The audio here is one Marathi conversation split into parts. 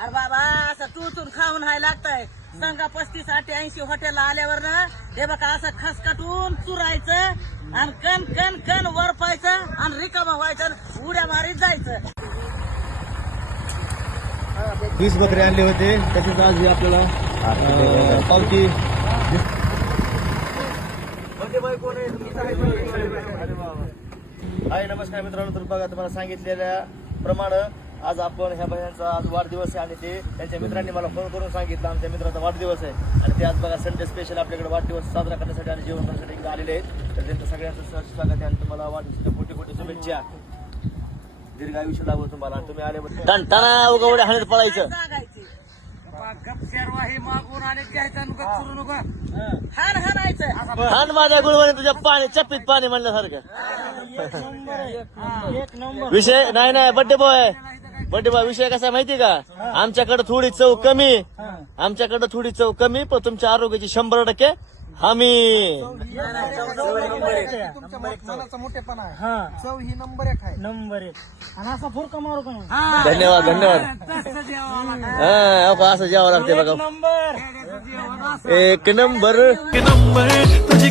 अरे बाबा असं टूचून खाऊन हाय लागतंय. संघा पस्तीस अठ्ठे ऐंशी हॉटेलला आल्यावर ना हे बघा असं खसकटून चुरायचं आणि कण कण कण वरपायचं आणि रिकामा व्हायचं उड्या मारीत जायचं. वीस बकरे आणले होते. तसेच आज हे आपल्याला. अं, पावती. हाय नमस्कार मित्रांनो. तर बघा तुम्हाला सांगितलेल्या प्रमाणे आज आपण ह्या बहिणीचा आज वाढदिवस आहे आणि ते त्यांच्या मित्रांनी मला फोन करून सांगितलं. आमच्या मित्राचा वाढदिवस आहे. आणि ते आज बघा संडे स्पेशल आपल्याकडे वाढदिवस साजरा करण्यासाठी आणि जेवण करण्यासाठी इकडे आलेले आहेत. तर त्यांचं सगळ्यांचं सहर्ष स्वागत आहे आणि तुम्हाला वाढदिवसाच्या कोटी कोटी शुभेच्छा. दीर्घ आयुष्य लाभो तुम्हाला. आणि तुम्ही आले टणा उगा उड्या हाणत पळायचं. मागून आणि माझ्या गुळवणी तुझ्या पाणी चप्पीत पाणी म्हणल्यासारखं. विषय नाही नाही बड्डे बॉय बड्डे बॉय विषय कसा आहे का? आमच्याकडे थोडी चव कमी. आमच्याकडे थोडी चव कमी पण तुमच्या आरोग्याची शंभर टक्के हमी. तुमच्या मनाचा मोठेपणा आहे चव ही नंबर एक आहे नंबर एक आणि असा फुरका मारू का धन्यवाद धन्यवाद. हा अहो, असं जेवावं लागते बघा. नंबर. एक नंबर मागवायची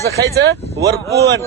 कसं खायचं? वरपून.